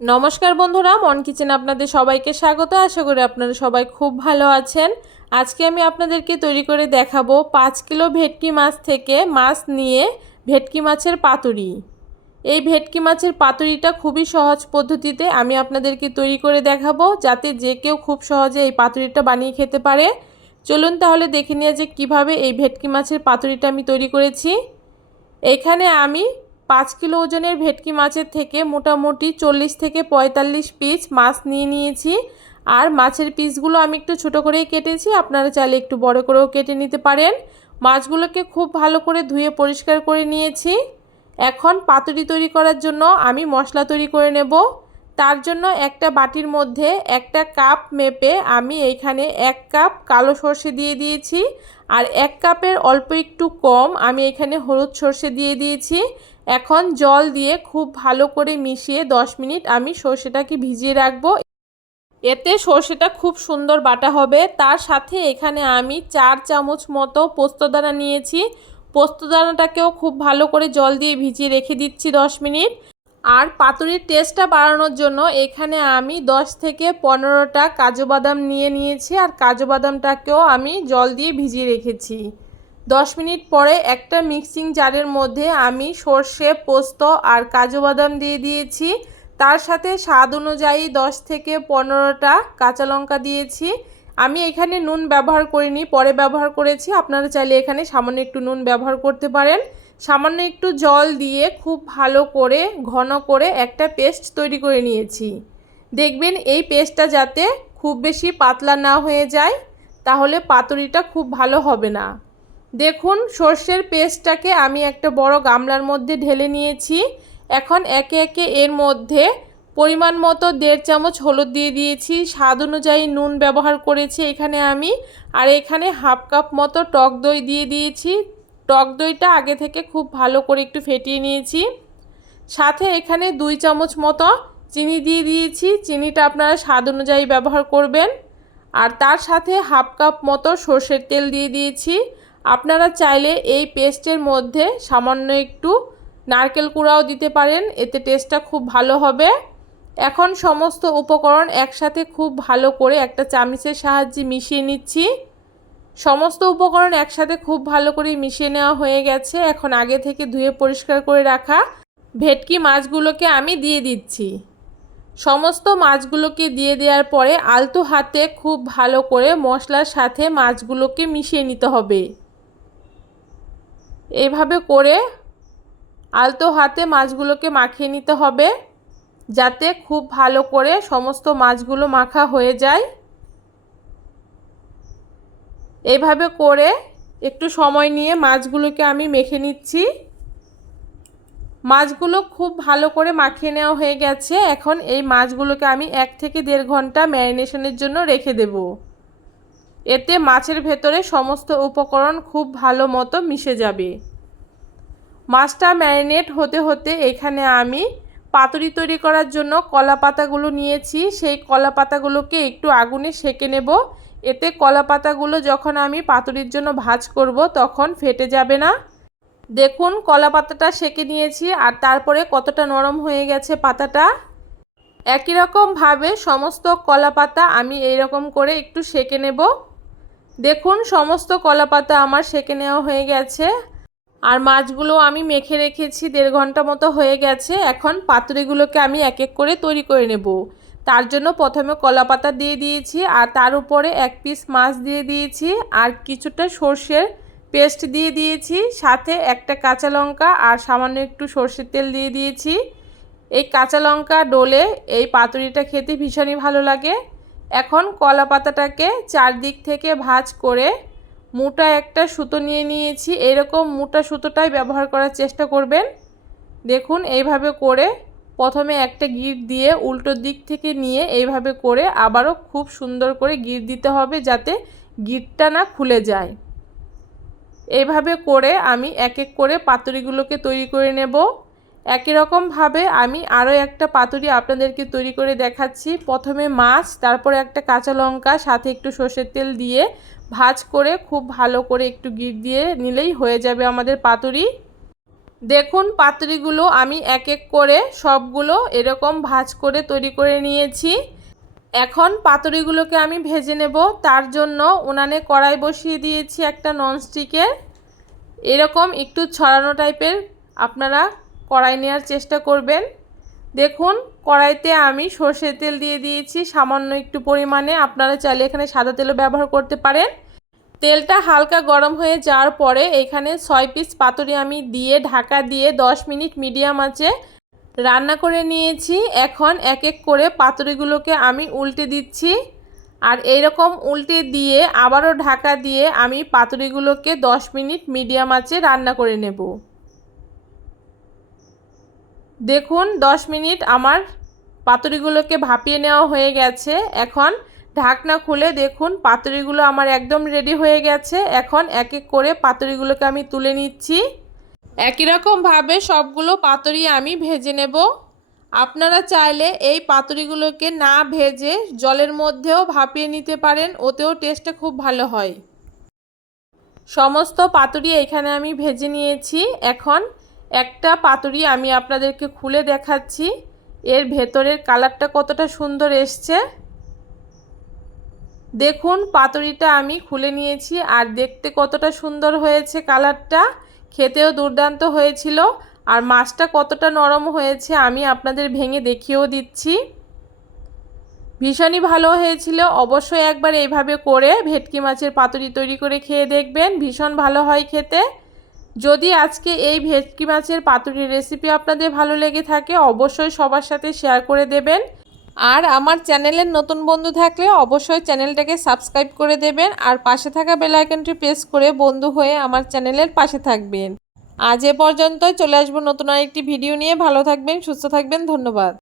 নমস্কার বন্ধুরা, মন কিচেন আপনাদের সবাইকে স্বাগত। আশা করি আপনারা সবাই খুব ভালো আছেন। আজকে আমি আপনাদেরকে তৈরি করে দেখাবো পাঁচ কিলো ভেটকি মাছ থেকে মাছ নিয়ে ভেটকি মাছের পাতুরি। এই ভেটকি মাছের পাতুরিটা খুবই সহজ পদ্ধতিতে আমি আপনাদেরকে তৈরি করে দেখাবো, যাতে যে কেউ খুব সহজে এই পাতুরিটা বানিয়ে খেতে পারে। চলুন তাহলে দেখে নিয়ে যে কীভাবে এই ভেটকি মাছের পাতুরিটা আমি তৈরি করেছি। এখানে আমি পাঁচ কিলো ওজনের ভেটকি মাছের থেকে মোটামুটি চল্লিশ থেকে পঁয়তাল্লিশ পিস মাছ নিয়ে নিয়েছি। আর মাছের পিসগুলো আমি একটু ছোটো করেই কেটেছি, আপনারা চাইলে একটু বড় করেও কেটে নিতে পারেন। মাছগুলোকে খুব ভালো করে ধুয়ে পরিষ্কার করে নিয়েছি। এখন পাতুরি তৈরি করার জন্য আমি মশলা তৈরি করে নেব। তার জন্য একটা বাটির মধ্যে একটা কাপ মেপে আমি এইখানে এক কাপ কালো সর্ষে দিয়ে দিয়েছি। আর এক কাপের অল্প একটু কম আমি এখানে হলুদ সর্ষে দিয়ে দিয়েছি। এখন জল দিয়ে খুব ভালো করে মিশিয়ে 10 মিনিট আমি সর্ষেটাকে ভিজিয়ে রাখব। এতে সর্ষেটা খুব সুন্দর বাটা হবে। তার সাথে এখানে আমি চার চামচ মতো পোস্তদানা নিয়েছি। পোস্তদানাটাকেও খুব ভালো করে জল দিয়ে ভিজিয়ে রেখে দিচ্ছি 10 মিনিট। আর পাতুরির টেস্টটা বাড়ানোর জন্য এখানে আমি 10 থেকে পনেরোটা কাজু বাদাম নিয়ে নিয়েছি আর কাজু বাদামটাকেও আমি জল দিয়ে ভিজিয়ে রেখেছি। দশ মিনিট পরে একটা মিক্সিং জারের মধ্যে আমি সর্ষে, পোস্ত আর কাজু বাদাম দিয়ে দিয়েছি। তার সাথে স্বাদ অনুযায়ী দশ থেকে পনেরোটা কাঁচা লঙ্কা দিয়েছি। আমি এখানে নুন ব্যবহার করিনি, পরে ব্যবহার করেছি। আপনারা চাইলে এখানে সামান্য একটু নুন ব্যবহার করতে পারেন। সামান্য একটু জল দিয়ে খুব ভালো করে, ঘন করে একটা পেস্ট তৈরি করে নিয়েছি। দেখবেন এই পেস্টটা যাতে খুব বেশি পাতলা না হয়ে যায়, তাহলে পাতুরিটা খুব ভালো হবে না। দেখুন, সর্ষের পেস্টটাকে আমি একটা বড় গামলার মধ্যে ঢেলে নিয়েছি। এখন একে একে এর মধ্যে পরিমাণ মতো দেড় চামচ হলুদ দিয়ে দিয়েছি। স্বাদ অনুযায়ী নুন ব্যবহার করেছি এখানে আমি। আর এখানে হাফ কাপ মতো টক দই দিয়ে দিয়েছি। টক দইটা আগে থেকে খুব ভালো করে একটু ফেটিয়ে নিয়েছি। সাথে এখানে দুই চামচ মতো চিনি দিয়ে দিয়েছি। চিনিটা আপনারা স্বাদ অনুযায়ী ব্যবহার করবেন। আর তার সাথে হাফ কাপ মতো সর্ষের তেল দিয়ে দিয়েছি। আপনারা চাইলে এই পেস্টের মধ্যে সামান্য একটু নারকেল কুড়াও দিতে পারেন, এতে টেস্টটা খুব ভালো হবে। এখন সমস্ত উপকরণ একসাথে খুব ভালো করে একটা চামিচের সাহায্যে মিশিয়ে নিচ্ছি। সমস্ত উপকরণ একসাথে খুব ভালো করে মিশিয়ে নেওয়া হয়ে গেছে। এখন আগে থেকে ধুয়ে পরিষ্কার করে রাখা ভেটকি মাছগুলোকে আমি দিয়ে দিচ্ছি। সমস্ত মাছগুলোকে দিয়ে দেওয়ার পরে আলতো হাতে খুব ভালো করে মশলার সাথে মাছগুলোকে মিশিয়ে নিতে হবে। এইভাবে করে আলতো হাতে মাছগুলোকে মাখিয়ে নিতে হবে, যাতে খুব ভালো করে সমস্ত মাছগুলো মাখা হয়ে যায়। এইভাবে করে একটু সময় নিয়ে মাছগুলোকে আমি মেখে নিচ্ছি। মাছগুলো খুব ভালো করে মাখিয়ে নেওয়া হয়ে গেছে। এখন এই মাছগুলোকে আমি এক থেকে দেড় ঘণ্টা ম্যারিনেশনের জন্য রেখে দেব। এতে মাছের ভেতরে সমস্ত উপকরণ খুব ভালো মতো মিশে যাবে। মাছটা ম্যারিনেট হতে হতে এখানে আমি পাতুরি তৈরি করার জন্য কলা পাতাগুলো নিয়েছি। সেই কলা পাতাগুলোকে একটু আগুনে সেঁকে নেব। এতে কলা পাতাগুলো যখন আমি পাতুরির জন্য ভাজ করব, তখন ফেটে যাবে না। দেখুন কলা পাতাটা সেকে নিয়েছি আর তারপরে কতটা নরম হয়ে গেছে পাতাটা। একই রকমভাবে সমস্ত কলা পাতা আমি এইরকম করে একটু সেকে নেব। দেখুন, সমস্ত কলা পাতা আমার সেকে নেওয়া হয়ে গেছে। আর মাছগুলো আমি মেখে রেখেছি, দেড় ঘণ্টা মতো হয়ে গেছে। এখন পাতুরিগুলোকে আমি এক এক করে তৈরি করে নেব। তার জন্য প্রথমে কলা পাতা দিয়ে দিয়েছি আর তার উপরে এক পিস মাছ দিয়ে দিয়েছি আর কিছুটা সর্ষের পেস্ট দিয়ে দিয়েছি। সাথে একটা কাঁচা লঙ্কা আর সামান্য একটু সর্ষের তেল দিয়ে দিয়েছি। এই কাঁচা লঙ্কা ডোলে এই পাতুরিটা খেতে ভীষণই ভালো লাগে। এখন কলা পাতাটাকে চারদিক থেকে ভাজ করে মোটা একটা সুতো নিয়ে নিয়েছি। এরকম মোটা সুতোটাই ব্যবহার করার চেষ্টা করবেন। দেখুন, এইভাবে করে প্রথমে একটা গিট দিয়ে উল্টো দিক থেকে নিয়ে এইভাবে করে আবারও খুব সুন্দর করে গিট দিতে হবে যাতে গিটটা না খুলে যায়। এইভাবে করে আমি এক এক করে পাতুরিগুলোকে তৈরি করে নেব। একই রকমভাবে আমি আরও একটা পাতুরি আপনাদেরকে তৈরি করে দেখাচ্ছি। প্রথমে মাছ, তারপরে একটা কাঁচা লঙ্কা, সাথে একটু সর্ষের তেল দিয়ে ভাজ করে খুব ভালো করে একটু গিট দিয়ে নিলেই হয়ে যাবে আমাদের পাতুরি। দেখুন, পাতুরিগুলো আমি এক এক করে সবগুলো এরকম ভাজ করে তৈরি করে নিয়েছি। এখন পাতুরিগুলোকে আমি ভেজে নেব। তার জন্য উনানে কড়াই বসিয়ে দিয়েছি একটা ননস্টিকের এরকম একটু ছড়ানো টাইপের আপনারা কড়াই নেওয়ার চেষ্টা করবেন। দেখুন, কড়াইতে আমি সর্ষের তেল দিয়ে দিয়েছি। সামান্য একটু পরিমাণে। আপনারা চাইলে এখানে সাদা তেলও ব্যবহার করতে পারেন। তেলটা হালকা গরম হয়ে যাওয়ার পরে এখানে ছয় পিস পাতুরি আমি দিয়ে ঢাকা দিয়ে 10 মিনিট মিডিয়াম আঁচে রান্না করে নিয়েছি। এখন এক এক করে পাতুরিগুলোকে আমি উল্টে দিচ্ছি। আর এইরকম উল্টে দিয়ে আবারও ঢাকা দিয়ে আমি পাতুরিগুলোকে 10 মিনিট মিডিয়াম আঁচে রান্না করে নেব। দেখুন 10 মিনিট আমার পাতুরিগুলোকে ভাপিয়ে নেওয়া হয়ে গেছে। এখন ঢাকনা খুলে দেখুন, পাতুরিগুলো আমার একদম রেডি হয়ে গেছে। এখন এক এক করে পাতুরিগুলোকে আমি তুলে নিচ্ছি। একই রকমভাবে সবগুলো পাতুরি আমি ভেজে নেব। আপনারা চাইলে এই পাতুরিগুলোকে না ভেজে জলের মধ্যেও ভাপিয়ে নিতে পারেন, ওতেও টেস্টটা খুব ভালো হয়। সমস্ত পাতুরি এখানে আমি ভেজে নিয়েছি। এখন একটা পাতুরি আমি আপনাদেরকে খুলে দেখাচ্ছি। এর ভেতরের কালারটা কতটা সুন্দর এসছে। দেখুন, পাতুরিটা আমি খুলে নিয়েছি আর দেখতে কতটা সুন্দর হয়েছে কালারটা। খেতেও দুর্দান্ত হয়েছিল আর মাছটা কতটা নরম হয়েছে আমি আপনাদের ভেঙে দেখিয়েও দিচ্ছি। ভীষণই ভালো হয়েছিল, অবশ্যই একবার এইভাবে করে ভেটকি মাছের পাতুরি তৈরি করে খেয়ে দেখবেন, ভীষণ ভালো হয় খেতে। যদি আজকে এই ভেটকি মাছের পাতুরির রেসিপি আপনাদের ভালো লেগে থাকে, অবশ্যই সবার সাথে শেয়ার করে দেবেন। আর আমার চ্যানেলের নতুন বন্ধু থাকলে অবশ্যই চ্যানেলটাকে সাবস্ক্রাইব করে দেবেন আর পাশে থাকা বেলাইকনটি প্রেস করে বন্ধু হয়ে আমার চ্যানেলের পাশে থাকবেন। আজ এ পর্যন্তই চলে আসব নতুন আরেকটি ভিডিও নিয়ে। ভালো থাকবেন, সুস্থ থাকবেন, ধন্যবাদ।